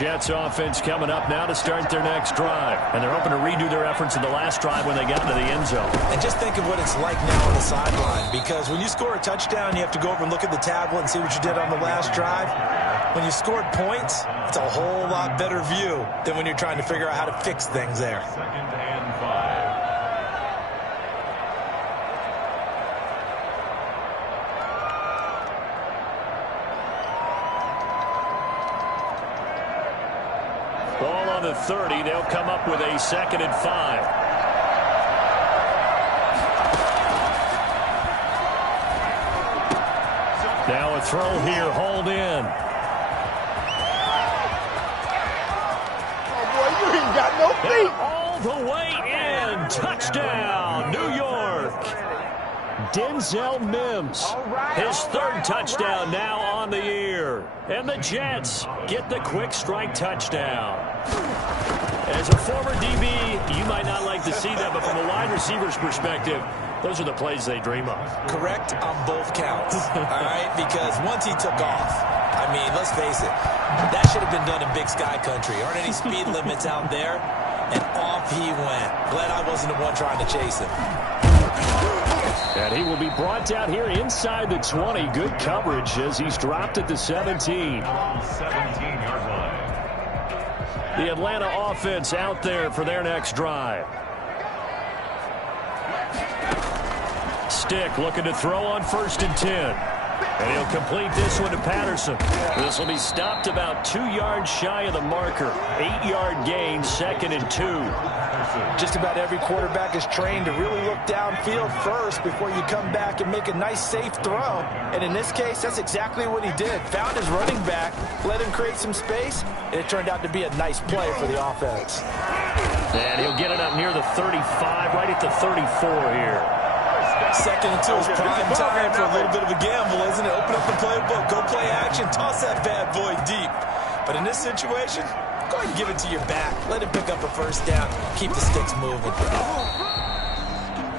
Jets offense coming up now to start their next drive. And they're hoping to redo their efforts in the last drive when they got into the end zone. And just think of what it's like now on the sideline. Because when you score a touchdown, you have to go over and look at the tablet and see what you did on the last drive. When you scored points, it's a whole lot better view than when you're trying to figure out how to fix things there. Ball on the 30. They'll come up with a 2nd and 5. Now a throw here, hauled in. Oh, boy, you ain't got no feet. All the way in. Touchdown, New York. Denzel Mims. His 3rd touchdown now on the year. And the Jets get the quick strike touchdown. As a former DB, you might not like to see that, but from a wide receiver's perspective, those are the plays they dream of. Correct on both counts, all right? Because once he took off, I mean, let's face it, that should have been done in Big Sky Country. Aren't any speed limits out there? And off he went. Glad I wasn't the one trying to chase him. And he will be brought down here inside the 20. Good coverage as he's dropped at the 17. 17-yard line. The Atlanta offense out there for their next drive. Stick looking to throw on 1st and 10. And he'll complete this one to Patterson. This will be stopped about 2 yards shy of the marker. 8-yard gain, 2nd and 2. Just about every quarterback is trained to really look downfield first before you come back and make a nice, safe throw. And in this case, that's exactly what he did. Found his running back, let him create some space, and it turned out to be a nice play for the offense. And he'll get it up near the 35, right at the 34 here. 2nd and 2 is prime time for a little bit of a gamble, isn't it? Open up the playbook, go play action, toss that bad boy deep. But in this situation, go ahead and give it to your back. Let him pick up a 1st down. Keep the sticks moving.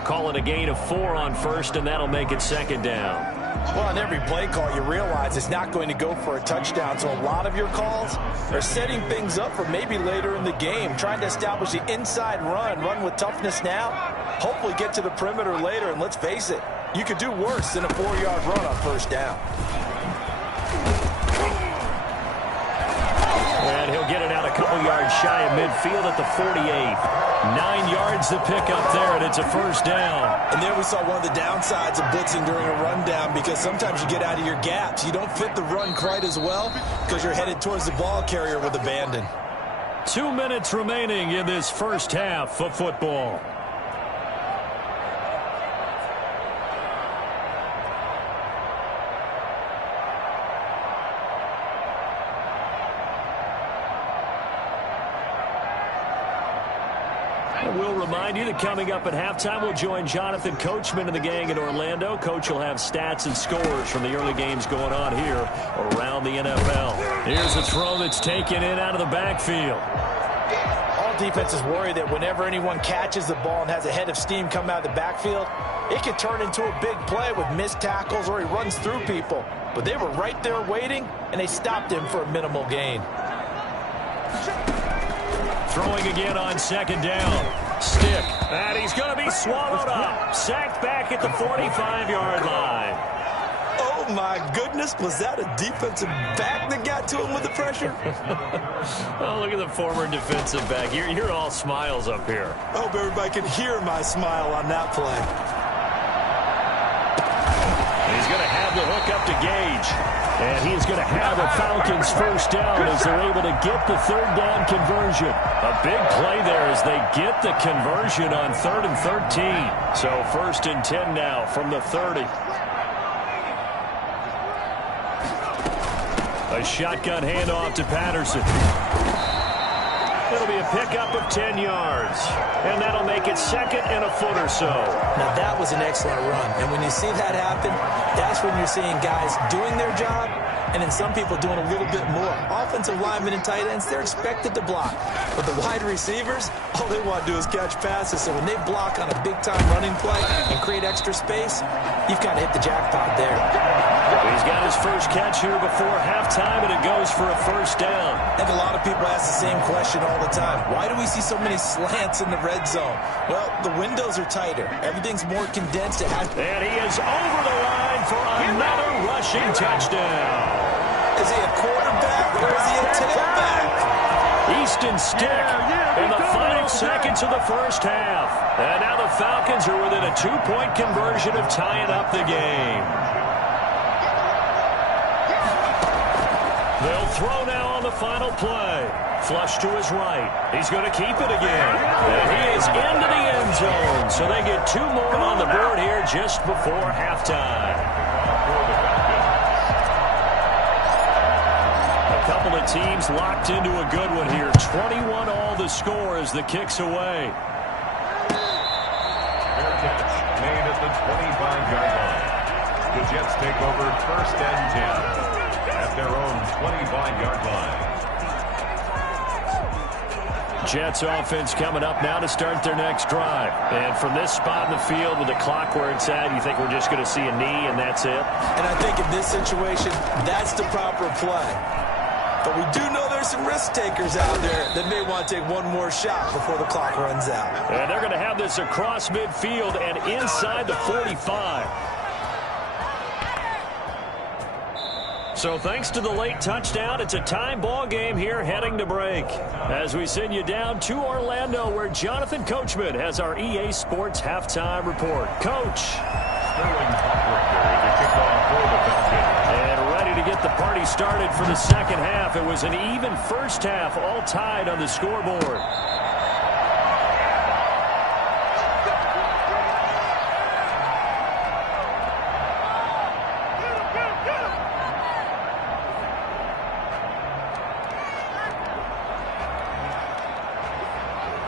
Call it a gain of 4 on 1st, and that'll make it 2nd down. Well, on every play call, you realize it's not going to go for a touchdown. So a lot of your calls are setting things up for maybe later in the game, trying to establish the inside run with toughness now, hopefully get to the perimeter later. And let's face it, you could do worse than a 4-yard run on 1st down. And he'll get it out a couple yards shy of midfield at the 48. 9 yards to pick up there, and it's a 1st down. And there we saw one of the downsides of blitzing during a rundown, because sometimes you get out of your gaps. You don't fit the run quite as well because you're headed towards the ball carrier with abandon. 2 minutes remaining in this 1st half of football. We'll remind you that coming up at halftime, we'll join Jonathan Coachman and the gang in Orlando. Coach will have stats and scores from the early games going on here around the NFL. Here's a throw that's taken in out of the backfield. All defenses worry that whenever anyone catches the ball and has a head of steam come out of the backfield, it can turn into a big play with missed tackles or he runs through people. But they were right there waiting, and they stopped him for a minimal gain. Throwing again on 2nd down. Stick. And he's going to be swallowed up. Sacked back at the 45-yard line. Oh, my goodness. Was that a defensive back that got to him with the pressure? Oh, look at the former defensive back. You're all smiles up here. I hope everybody can hear my smile on that play. He's going to have the hook up to Gage. And he's going to have a Falcons 1st down as they're able to get the 3rd down conversion. A big play there as they get the conversion on 3rd and 13. So 1st and 10 now from the 30. A shotgun handoff to Patterson. It'll be a pickup of 10 yards. And that'll make it 2nd and a foot or so. Now, that was an excellent run. And when you see that happen, that's when you're seeing guys doing their job and then some people doing a little bit more. Offensive linemen and tight ends, they're expected to block. But the wide receivers, all they want to do is catch passes. So when they block on a big-time running play and create extra space, you've kind of hit the jackpot there. He's got his first catch here before halftime, and it goes for a first down. I think a lot of people ask the same question all the time. Why do we see so many slants in the red zone? Well, the windows are tighter. Everything's more condensed. And he is over the line for another rushing touchdown. Is he a quarterback or is he a tailback? Easton Stick in the final seconds of the first half. And now the Falcons are within a 2-point conversion of tying up the game. They'll throw now on the final play. Flush to his right. He's going to keep it again. And he is into the end zone. So they get 2 more on the board here just before halftime. A couple of teams locked into a good one here. 21 all the score as the kick's away. Fair catch made at the 25-yard line. The Jets take over 1st and 10. At their own 25-yard line. Jets offense coming up now to start their next drive. And from this spot in the field with the clock where it's at, you think we're just going to see a knee and that's it? And I think in this situation, that's the proper play. But we do know there's some risk takers out there that may want to take one more shot before the clock runs out. And they're going to have this across midfield and inside the 45. So thanks to the late touchdown, it's a time ball game here heading to break. As we send you down to Orlando, where Jonathan Coachman has our EA Sports halftime report. Coach. And ready to get the party started for the second half. It was an even first half, all tied on the scoreboard.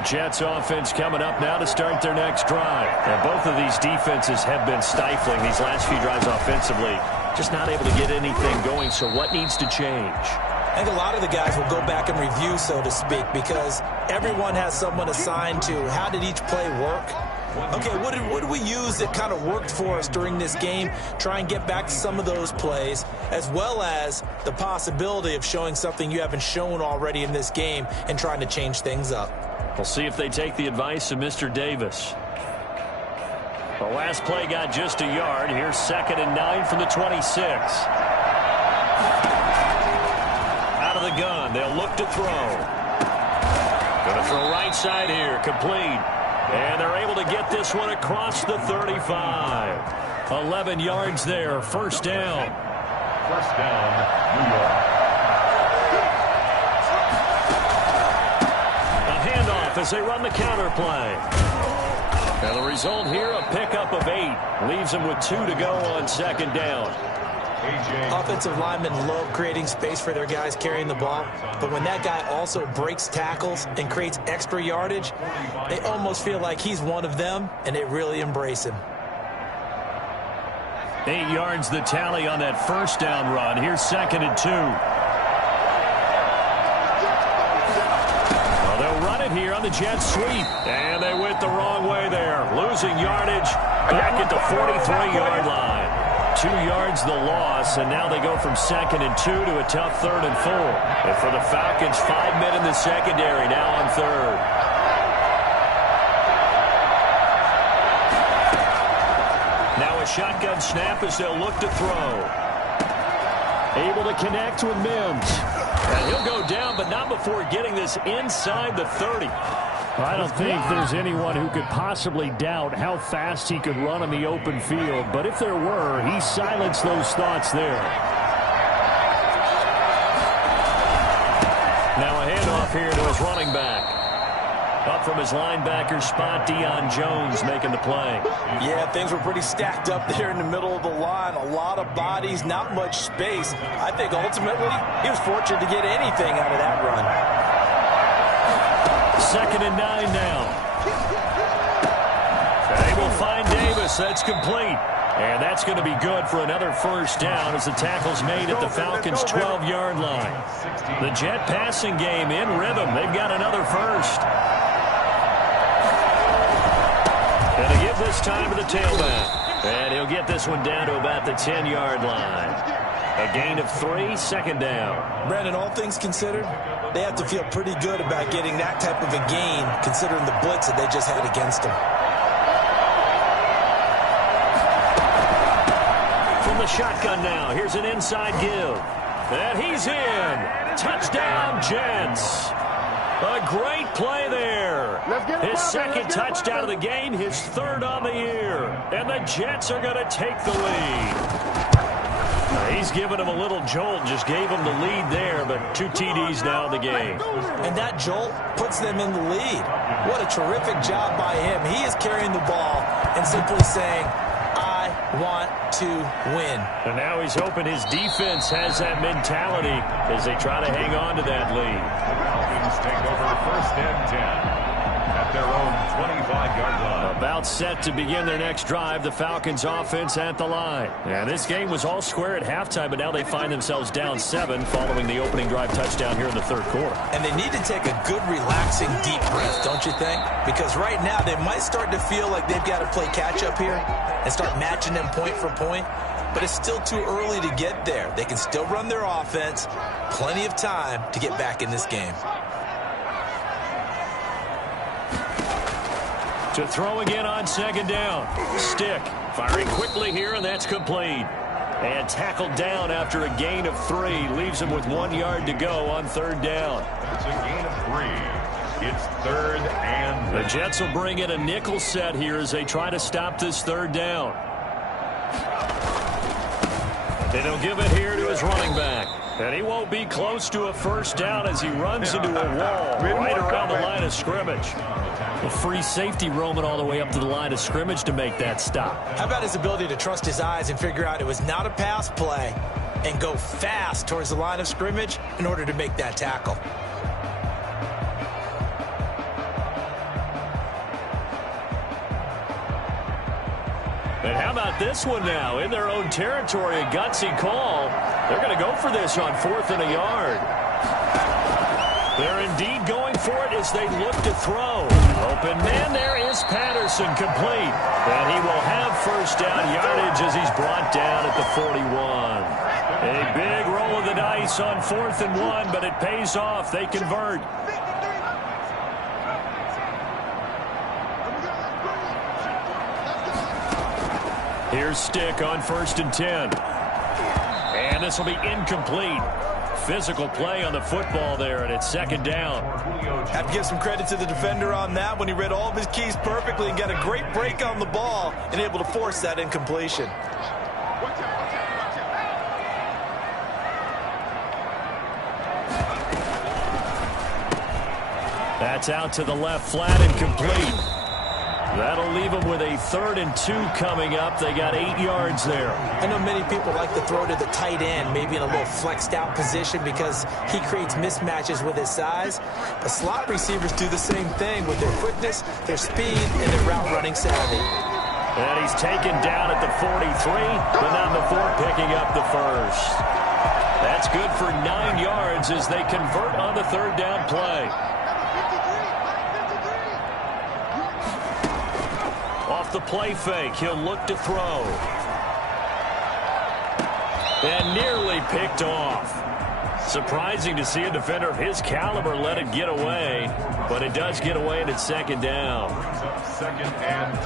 Jets offense coming up now to start their next drive. And both of these defenses have been stifling these last few drives offensively. Just not able to get anything going, so what needs to change? I think a lot of the guys will go back and review, so to speak, because everyone has someone assigned to how did each play work. Okay, what did we use that kind of worked for us during this game? Try and get back to some of those plays, as well as the possibility of showing something you haven't shown already in this game and trying to change things up. We'll see if they take the advice of Mr. Davis. The last play got just a yard. Here's 2nd and 9 from the 26. Out of the gun. They'll look to throw. Going to throw right side here. Complete. And they're able to get this one across the 35. 11 yards there. First down. First down, New York. As they run the counter play. And the result here, a pickup of 8. Leaves them with 2 to go on 2nd down. Offensive linemen love creating space for their guys carrying the ball, but when that guy also breaks tackles and creates extra yardage, they almost feel like he's one of them, and they really embrace him. 8 yards the tally on that first down run. Here's 2nd and 2. Here on the Jets sweep, and they went the wrong way there, losing yardage back at the 43-yard line. 2 yards the loss, and now they go from 2nd and 2 to a tough 3rd and 4. And for the Falcons, 5 men in the secondary now on 3rd. Now a shotgun snap as they'll look to throw. Able to connect with Mims. And he'll go down, but not before getting this inside the 30. I don't think there's anyone who could possibly doubt how fast he could run on the open field. But if there were, he silenced those thoughts there. Now a handoff here to his running back. Up from his linebacker spot, Deion Jones making the play. Yeah, things were pretty stacked up there in the middle of the line. A lot of bodies, not much space. I think ultimately he was fortunate to get anything out of that run. 2nd and 9 now. They will find Davis. That's complete. And that's going to be good for another first down as the tackle's made at the Falcons' 12-yard line. The Jet passing game in rhythm. They've got another first. And they give this time to the tailback. And he'll get this one down to about the 10-yard line. A gain of 3, second down. Brandon, all things considered, they have to feel pretty good about getting that type of a gain, considering the blitz that they just had against them. From the shotgun now, here's an inside give. And he's in. Touchdown, Jets. A great play there. His second touchdown of the game, his third on the year. And the Jets are going to take the lead. He's giving him a little jolt, just gave him the lead there, but 2 TDs now in the game. And that jolt puts them in the lead. What a terrific job by him. He is carrying the ball and simply saying, I want to win. And now he's hoping his defense has that mentality as they try to hang on to that lead. Falcons take over first and 10 at their own 25-yard line. About set to begin their next drive, the Falcons offense at the line. And this game was all square at halftime, but now they find themselves down 7 following the opening drive touchdown here in the third quarter. And they need to take a good, relaxing, deep breath, don't you think? Because right now they might start to feel like they've got to play catch-up here and start matching them point for point. But it's still too early to get there. They can still run their offense. Plenty of time to get back in this game. To throw again on second down. Stick firing quickly here, and that's complete. And tackled down after a gain of 3. Leaves him with 1 yard to go on third down. It's a gain of 3. It's third and... The Jets will bring in a nickel set here as they try to stop this third down. And he'll give it here to his running back. And he won't be close to a first down as he runs into a wall right around the line of scrimmage. A free safety roaming all the way up to the line of scrimmage to make that stop. How about his ability to trust his eyes and figure out it was not a pass play and go fast towards the line of scrimmage in order to make that tackle? And how about this one now? In their own territory, a gutsy call. They're going to go for this on 4th and a yard. They're indeed going for it as they look to throw. Open man, there is Patterson, complete. And he will have first down yardage as he's brought down at the 41. A big roll of the dice on 4th and 1, but it pays off. They convert. Here's Stick on 1st and 10. And this will be incomplete. Physical play on the football there, and it's second down. Have to give some credit to the defender on that when he read all of his keys perfectly and got a great break on the ball and able to force that incompletion. That's out to the left, flat and complete. That'll leave them with a 3rd and 2 coming up. They got 8 yards there. I know many people like to throw to the tight end, maybe in a little flexed out position because he creates mismatches with his size. But slot receivers do the same thing with their quickness, their speed, and their route running savvy. And he's taken down at the 43, but not before picking up the first. That's good for 9 yards as they convert on the third down play. Off the play fake, he'll look to throw. And nearly picked off. Surprising to see a defender of his caliber let it get away, but it does get away and it's second down. Second and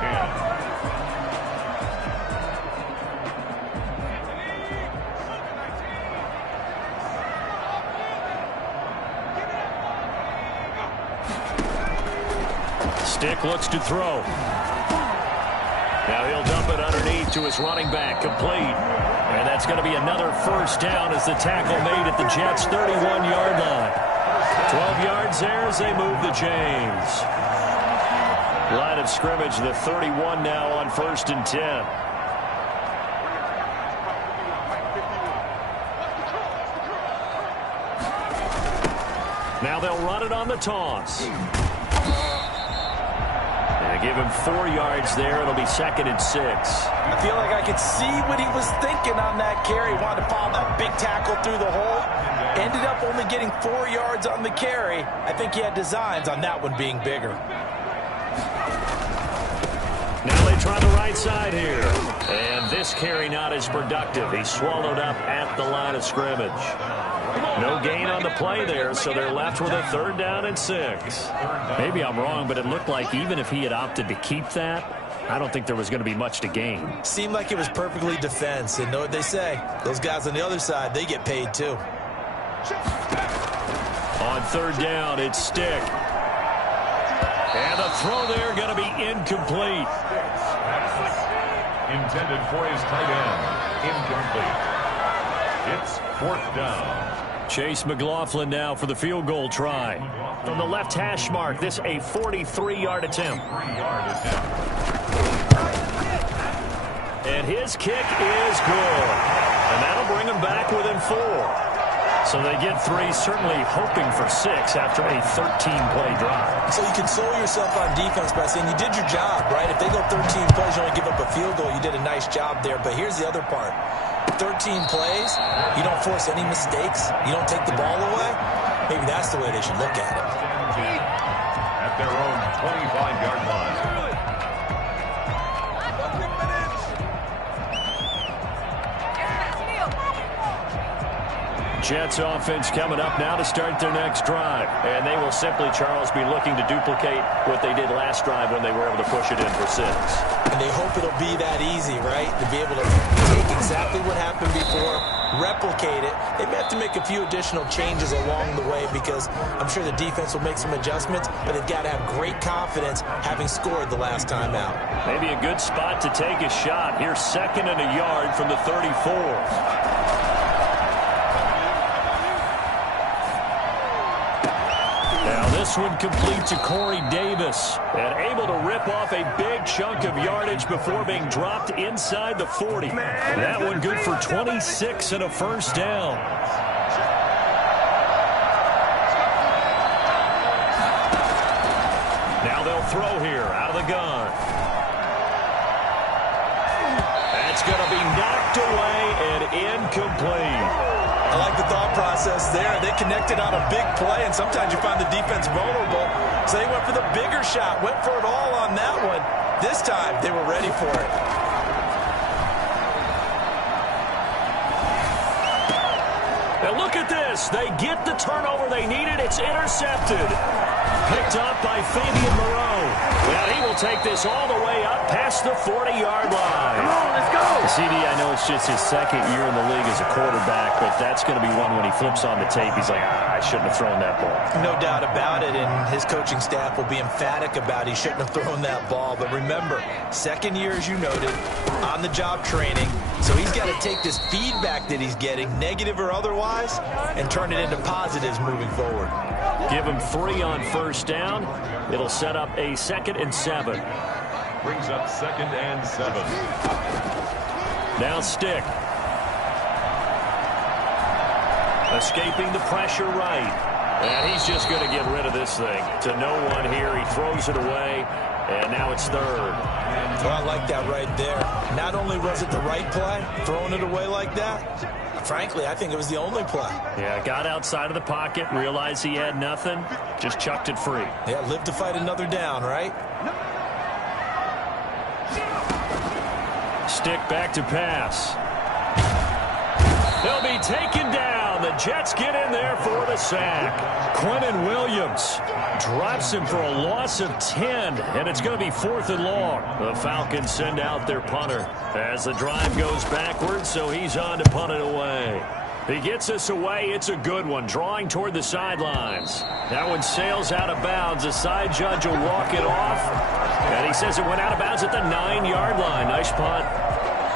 10. Stick looks to throw. Now he'll dump it underneath to his running back, complete. And that's going to be another first down as the tackle made at the Jets' 31-yard line. 12 yards there as they move the chains. Line of scrimmage, the 31 now on 1st and 10. Now they'll run it on the toss. Give him 4 yards there. It'll be 2nd and 6. I feel like I could see what he was thinking on that carry. Wanted to follow that big tackle through the hole. Ended up only getting 4 yards on the carry. I think he had designs on that one being bigger. Now they They'll try the right side here. And this carry not as productive. He's swallowed up at the line of scrimmage. No gain on the play there, so they're left with a 3rd down and 6. Maybe I'm wrong, but it looked like even if he had opted to keep that, I don't think there was going to be much to gain. Seemed like it was perfectly defense. And know what they say? Those guys on the other side, they get paid too. On 3rd down, it's Stick. And the throw there going to be incomplete. Intended for his tight end. Incomplete. It's 4th down. Chase McLaughlin now for the field goal try. From the left hash mark, this a 43-yard attempt. And his kick is good. And that'll bring him back within 4. So they get 3, certainly hoping for 6 after a 13-play drive. So you console yourself on defense by saying you did your job, right? If they go 13 plays, you only give up a field goal, you did a nice job there. But here's the other part. 13 plays, you don't force any mistakes, you don't take the ball away. Maybe that's the way they should look at it. At their own 25-yard line. Jets offense coming up now to start their next drive. And they will simply, Charles, be looking to duplicate what they did last drive when they were able to push it in for 6. And they hope it'll be that easy, right? To be able to take exactly what happened before, replicate it. They may have to make a few additional changes along the way because I'm sure the defense will make some adjustments, but they've got to have great confidence having scored the last time out. Maybe a good spot to take a shot. Here's 2nd and a yard from the 34. This one complete to Corey Davis, and able to rip off a big chunk of yardage before being dropped inside the 40. That one good for 26 and a 1st down. Now they'll throw here out of the gun. That's going to be knocked away and incomplete. I like the thought process there. They connected on a big play, and sometimes you find the defense vulnerable. So they went for the bigger shot, went for it all on that one. This time, they were ready for it. Now look at this. They get the turnover they needed. It's intercepted. Picked up by Fabian Moreau. Well, he will take this all the way up past the 40-yard line. Come on, let's go. CD, I know it's just his 2nd year in the league as a quarterback, but that's going to be one when he flips on the tape. He's like, I shouldn't have thrown that ball. No doubt about it, and his coaching staff will be emphatic about he shouldn't have thrown that ball. But remember, 2nd year, as you noted, on-the-job training. So he's got to take this feedback that he's getting, negative or otherwise, and turn it into positives moving forward. Give him 3 on 1st down. It'll set up a 2nd and 7. Brings up 2nd and 7. Now Stick. Escaping the pressure right. And he's just going to get rid of this thing. To no one here. He throws it away. And now it's 3rd. Well, I like that right there. Not only was it the right play, throwing it away like that, frankly, I think it was the only play. Yeah, got outside of the pocket, realized he had nothing, just chucked it free. Yeah, live to fight another down, right? Stick back to pass. They'll be taken down. The Jets get in there for the sack. Quentin Williams drops him for a loss of 10, and it's going to be 4th and long. The Falcons send out their punter as the drive goes backwards, so he's on to punt it away. He gets us away. It's a good one, drawing toward the sidelines. That one sails out of bounds. The side judge will walk it off, and he says it went out of bounds at the 9-yard line. Nice punt.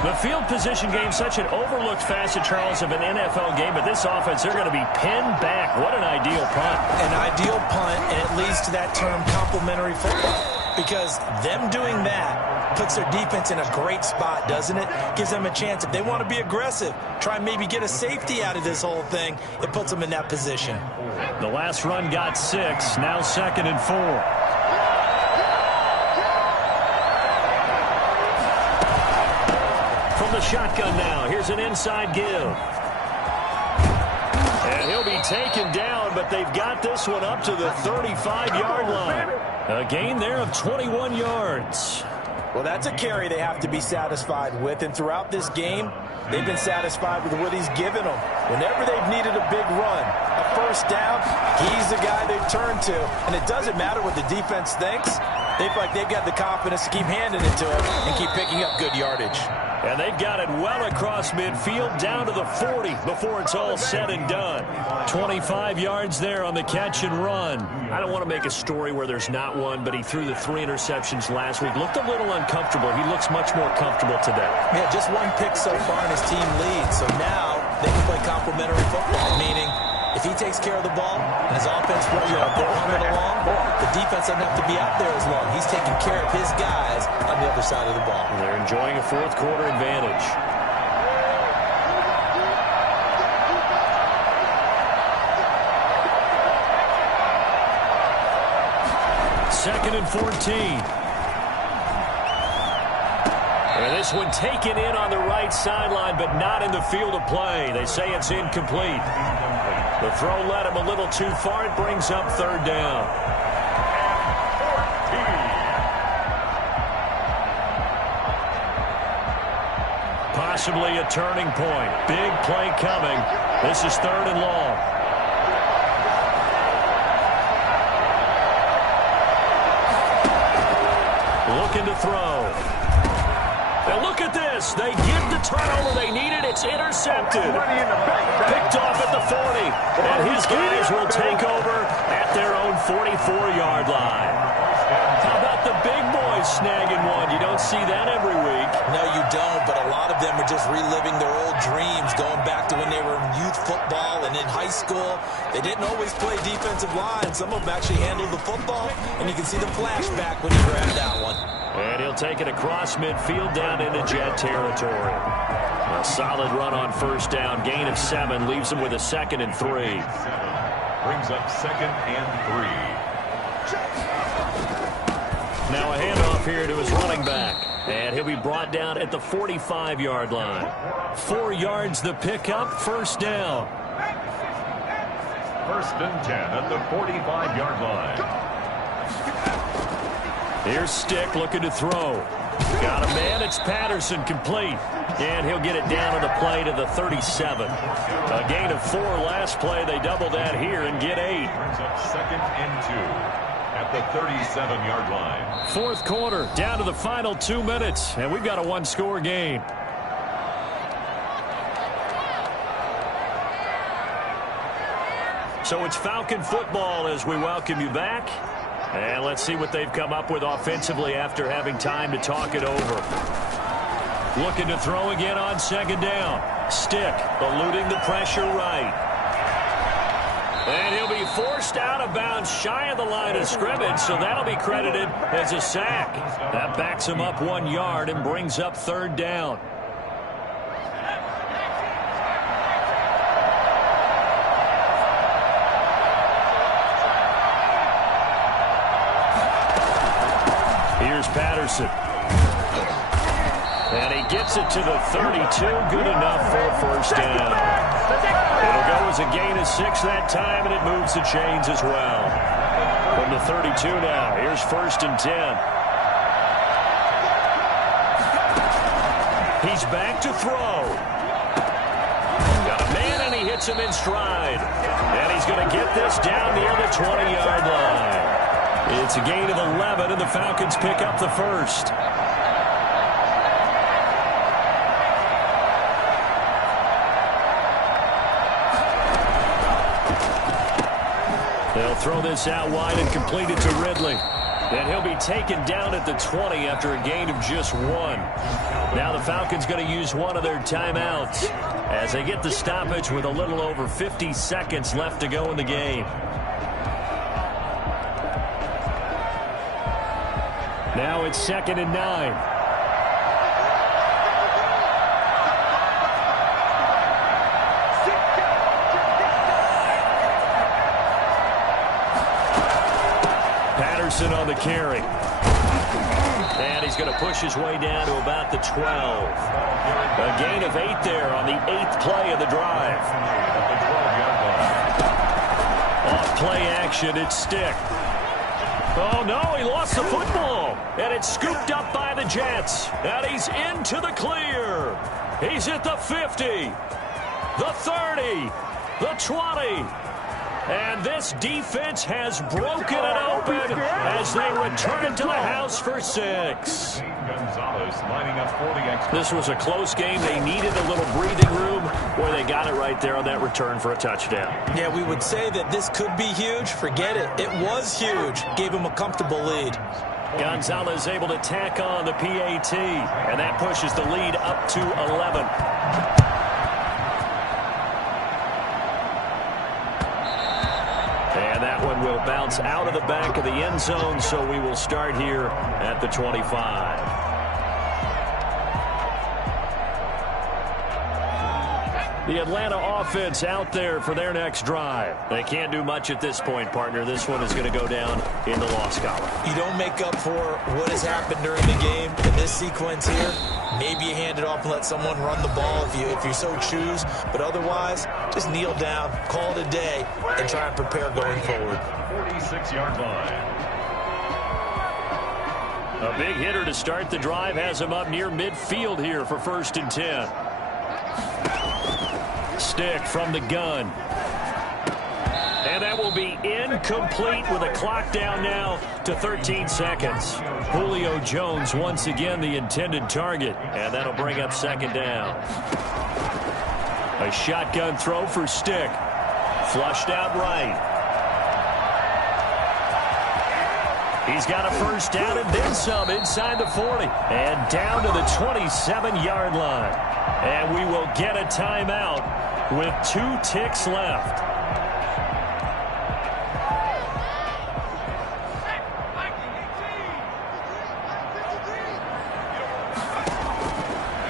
The field position game, such an overlooked facet, Charles, of an NFL game, but this offense, they're going to be pinned back. What an ideal punt. An ideal punt, and it leads to that term complementary football. Because them doing that puts their defense in a great spot, doesn't it? Gives them a chance. If they want to be aggressive, try and maybe get a safety out of this whole thing, it puts them in that position. The last run got 6, now 2nd and 4. From the shotgun now, here's an inside give. And he'll be taken down, but they've got this one up to the 35-yard line. A gain there of 21 yards. Well, that's a carry they have to be satisfied with. And throughout this game, they've been satisfied with what he's given them. Whenever they've needed a big run, a first down, he's the guy they've turned to. And it doesn't matter what the defense thinks. They feel like they've got the confidence to keep handing it to him and keep picking up good yardage. And they've got it well across midfield down to the 40 before it's all said and done. 25 yards there on the catch and run. I don't want to make a story where there's not one, but he threw the 3 interceptions last week. Looked a little uncomfortable. He looks much more comfortable today. Yeah, just 1 pick so far and his team leads. So now they can play complementary football, meaning if he takes care of the ball and his offense, they're running along, the defense doesn't have to be out there as long. He's taking care of his guys on the other side of the ball. They're enjoying a fourth quarter advantage. Second and 14. And this one taken in on the right sideline, but not in the field of play. They say it's incomplete. The throw led him a little too far. It brings up third down. Possibly a turning point. Big play coming. This is third and long. Looking to throw. And look at this. They get the turnover they needed. It's intercepted. Picked off at the 40. And his guys will take over at their own 44-yard line. How about the big boys snagging one? You don't see that every week. No, you don't, but a lot of them are just reliving their old dreams, going back to when they were in youth football and in high school. They didn't always play defensive line. Some of them actually handled the football, and you can see the flashback when he grabbed that one. And he'll take it across midfield down into Jet territory. A solid run on first down. Gain of 7 leaves him with a 2nd and 3. Brings up 2nd and 3. Now a handoff here to his running back. And he'll be brought down at the 45-yard line. 4 yards the pickup, first down. 1st and 10 at the 45-yard line. Here's Stick looking to throw. Got a man. It's Patterson, complete. And he'll get it down on the play to the 37. A gain of 4 last play. They double that here and get 8. Brings up 2nd and 2 at the 37-yard line. Fourth quarter, down to the final 2 minutes. And we've got a 1-score game. So it's Falcon football as we welcome you back. And let's see what they've come up with offensively after having time to talk it over. Looking to throw again on 2nd down. Stick eluding the pressure right. And he'll be forced out of bounds shy of the line of scrimmage, so that'll be credited as a sack. That backs him up 1 yard and brings up third down. Here's Patterson. And he gets it to the 32. Good enough for a first down. It'll go as a gain of 6 that time, and it moves the chains as well. From the 32 now, here's 1st and 10. He's back to throw. Got a man, and he hits him in stride. And he's going to get this down near the 20-yard line. It's a gain of 11, and the Falcons pick up the first. They'll throw this out wide and complete it to Ridley. And he'll be taken down at the 20 after a gain of just 1. Now the Falcons going to use one of their timeouts as they get the stoppage with a little over 50 seconds left to go in the game. Now it's 2nd and 9. Patterson on the carry. And he's going to push his way down to about the 12. A gain of 8 there on the 8th play of the drive. Off play action, it's Stick. Oh, no, he lost the football. And it's scooped up by the Jets. And he's into the clear. He's at the 50, the 30, the 20. And this defense has broken it open as they return to the house for 6. Gonzalez lining up for the extra. This was a close game. They needed a little breathing room. Boy, they got it right there on that return for a touchdown. Yeah, we would say that this could be huge. Forget it. It was huge. Gave him a comfortable lead. Gonzalez able to tack on the PAT, and that pushes the lead up to 11. And that one will bounce out of the back of the end zone, so we will start here at the 25. The Atlanta offense out there for their next drive. They can't do much at this point, partner. This one is going to go down in the loss column. You don't make up for what has happened during the game in this sequence here. Maybe you hand it off and let someone run the ball if you so choose. But otherwise, just kneel down, call it a day, and try and prepare going forward. 46-yard line. A big hitter to start the drive has him up near midfield here for 1st and 10. Stick from the gun. And that will be incomplete with a clock down now to 13 seconds. Julio Jones once again the intended target. And that'll bring up 2nd down. A shotgun throw for Stick. Flushed out right. He's got a 1st down and then some inside the 40. And down to the 27-yard line. And we will get a timeout with 2 ticks left.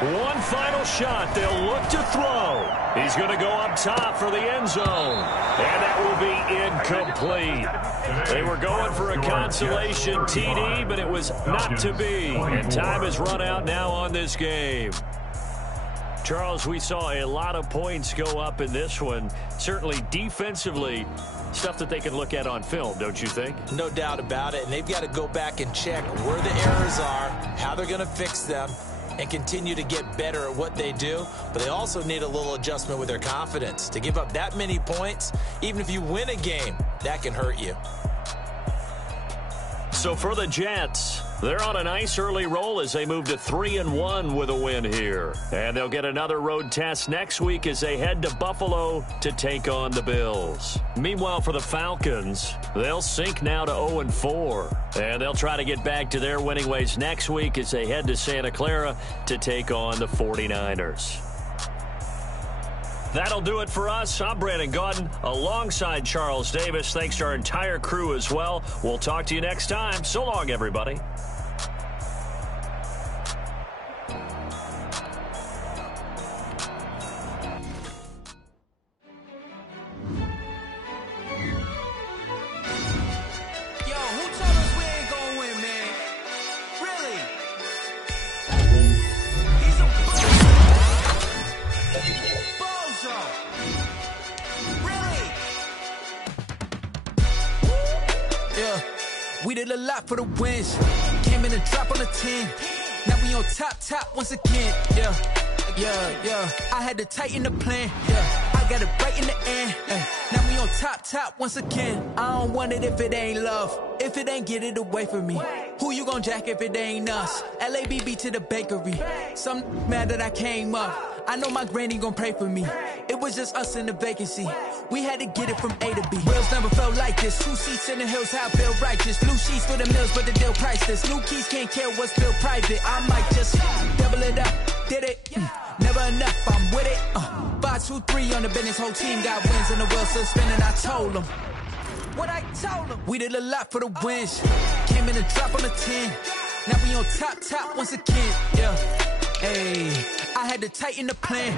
One final shot. They'll look to throw. He's going to go up top for the end zone. And that will be incomplete. They were going for a consolation TD, but it was not to be. And time has run out now on this game. Charles, we saw a lot of points go up in this one. Certainly defensively, stuff that they can look at on film, don't you think? No doubt about it. And they've got to go back and check where the errors are, how they're going to fix them, and continue to get better at what they do. But they also need a little adjustment with their confidence. To give up that many points, even if you win a game, that can hurt you. So for the Jets, they're on a nice early roll as they move to 3-1 with a win here. And they'll get another road test next week as they head to Buffalo to take on the Bills. Meanwhile, for the Falcons, they'll sink now to 0-4. And they'll try to get back to their winning ways next week as they head to Santa Clara to take on the 49ers. That'll do it for us. I'm Brandon Gaudin alongside Charles Davis. Thanks to our entire crew as well. We'll talk to you next time. So long, everybody. We did a lot for the wins. Came in and drop on the 10. Now we on top once again. Yeah. I had to tighten the plan. Yeah. I got it right in the end. Now we on top once again. I don't want it if it ain't love. If it ain't, get it away from me. Who you gon' jack if it ain't us? LABB to the bakery. Some mad that I came up. I know my granny gon' pray for me. It was just us in the vacancy. We had to get it from A to B. Wheels never felt like this. 2 seats in the hills, how I feel righteous. Blue sheets for the mills, but the deal priceless. New keys can't care what's still private. I might just double it up. Did it? Never enough, I'm with it. 5, 2, 3 on the business. Whole team got wins and the wheels still spinning. I told them what I told them. We did a lot for the wins. Came in and drop on the 10. Now we on top once again. Yeah. Hey, I had to tighten the plan.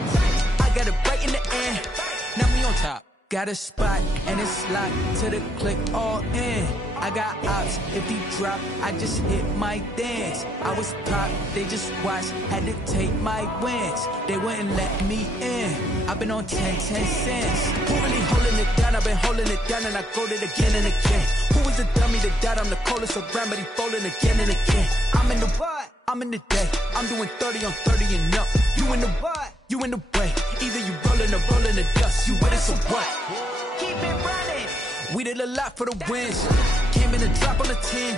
I got it right in the end. Now we on top. Got a spot and it's locked to the click all in. I got ops, if he drop, I just hit my dance. I was pop, they just watched, had to take my wins. They wouldn't let me in, I've been on 10 cents. Who really holding it down? I've been holding it down and I go it again and again. Who was the dummy that died? I'm the coldest around, but he falling again and again. I'm in the what? I'm in the day, I'm doing 30 on 30 and up. You in the what? You in the way, either you rolling or rolling the dust. You with it, so what? Keep it running. We did a lot for the wins. Came in a drop on the 10.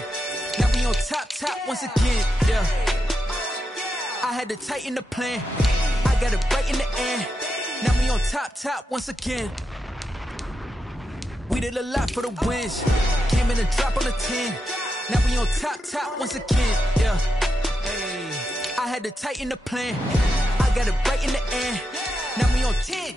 Now we on top once again, yeah. I had to tighten the plan. I got it right in the end. Now we on top once again. We did a lot for the wins. Came in a drop on the 10. Now we on top once again, yeah. Hey, I had to tighten the plan. I got it right in the end. Now we on 10.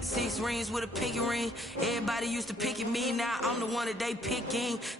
Six rings with a pinky ring. Everybody used to pick at me, now I'm the one that they picking.